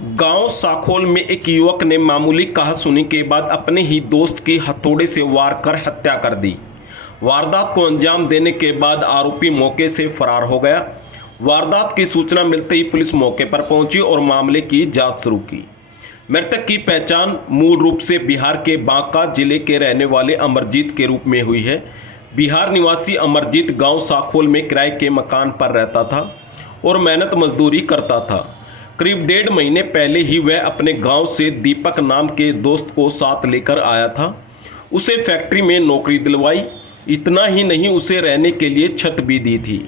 गांव साखोल में एक युवक ने मामूली कहासुनी के बाद अपने ही दोस्त की हथौड़े से वार कर हत्या कर दी। वारदात को अंजाम देने के बाद आरोपी मौके से फरार हो गया। वारदात की सूचना मिलते ही पुलिस मौके पर पहुंची और मामले की जांच शुरू की। मृतक की पहचान मूल रूप से बिहार के बांका जिले के रहने वाले अमरजीत के रूप में हुई है। बिहार निवासी अमरजीत गांव साखोल में किराए के मकान पर रहता था और मेहनत मजदूरी करता था। करीब 1.5 महीने पहले ही वह अपने गांव से दीपक नाम के दोस्त को साथ लेकर आया था। उसे फैक्ट्री में नौकरी दिलवाई। इतना ही नहीं, उसे रहने के लिए छत भी दी थी।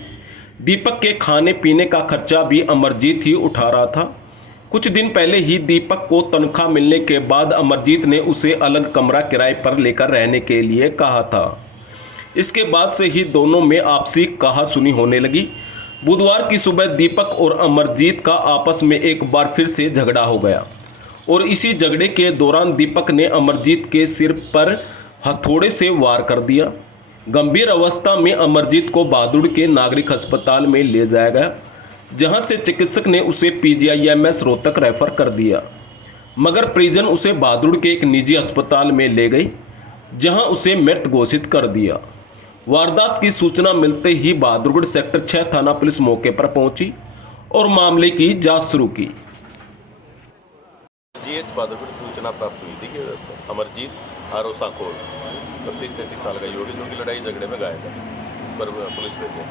दीपक के खाने पीने का खर्चा भी अमरजीत ही उठा रहा था। कुछ दिन पहले ही दीपक को तनख्वाह मिलने के बाद अमरजीत ने उसे अलग कमरा किराए पर लेकर रहने के लिए कहा था। इसके बाद से ही दोनों में आपसी कहासुनी होने लगी। बुधवार की सुबह दीपक और अमरजीत का आपस में एक बार फिर से झगड़ा हो गया और इसी झगड़े के दौरान दीपक ने अमरजीत के सिर पर हथौड़े से वार कर दिया। गंभीर अवस्था में अमरजीत को बहादुर के नागरिक अस्पताल में ले जाया गया, जहां से चिकित्सक ने उसे PGIMS रोहतक रेफर कर दिया, मगर परिजन उसे बहादुर के एक निजी अस्पताल में ले गई, जहां उसे मृत घोषित कर दिया। वारदात की सूचना मिलते ही बहादुरगढ़ सेक्टर 6 थाना पुलिस मौके पर पहुंची और मामले की जांच शुरू की। GH बहादुरगढ़ सूचना प्राप्त हुई थी कि अमरजीत आरो साखोल 32-33 साल का युवक जो कि लड़ाई झगड़े में घायल है। इस पर पुलिस भेजे।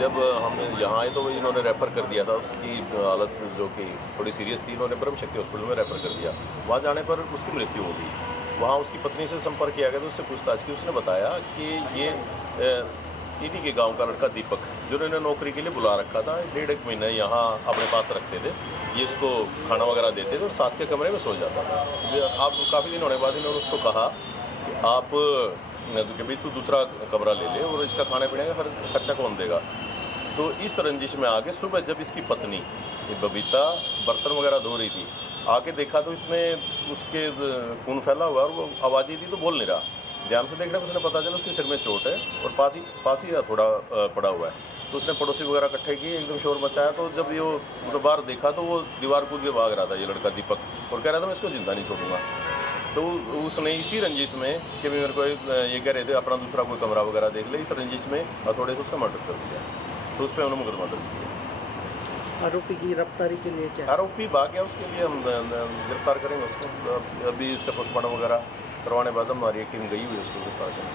जब हम यहाँ आए तो इन्होंने रेफ़र कर दिया था। उसकी हालत जो कि थोड़ी सीरियस थी, इन्होंने ब्रह्म शक्ति हॉस्पिटल में रेफ़र कर दिया। वहाँ जाने पर उसकी मृत्यु हो गई। वहाँ उसकी पत्नी से संपर्क किया गया तो उससे पूछताछ की। उसने बताया कि ये टीटी के गांव का लड़का दीपक, जो इन्होंने नौकरी के लिए बुला रखा था, 1.5 महीने यहाँ अपने पास रखते थे। ये उसको खाना वगैरह देते थे और साथ के कमरे में सो जाता था। अब काफ़ी दिन होने के बाद इन्होंने उसको कहा कि आप भाई तू दूसरा कमरा ले ले और इसका खाने पीने का खर्चा कौन देगा। तो इस रंजिश में आगे सुबह जब इसकी पत्नी बबीता बर्तन वगैरह धो रही थी, आके देखा तो इसमें उसके खून फैला हुआ और वो आवाज़ ही थी तो बोल नहीं रहा। ध्यान से देखने पर उसने पता चला उसके सिर में चोट है और पास ही थोड़ा पड़ा हुआ है। तो उसने पड़ोसी वगैरह इकट्ठे किए, एकदम शोर मचाया। तो जब ये बाहर देखा तो वो दीवार कूद के भाग रहा था ये लड़का दीपक, और कह रहा था मैं इसको जिंदा नहीं छोड़ूंगा। तो उसने इसी रंजिश में कि मेरे को ये कह रहे थे अपना दूसरा कोई कमरा वगैरह देख ले, इस रंजिश में थोड़े से उसका मर्डर कर दिया। तो उस पर उन्होंने मुकदमा दर्ज किया। आरोपी की गिरफ्तारी के लिए क्या? आरोपी भाग गया, उसके लिए हम गिरफ्तार करेंगे उसको। अभी इसका पोस्टमार्टम वगैरह करवाने बाद हमारी एक टीम गई हुई है उसको गिरफ्तार करने।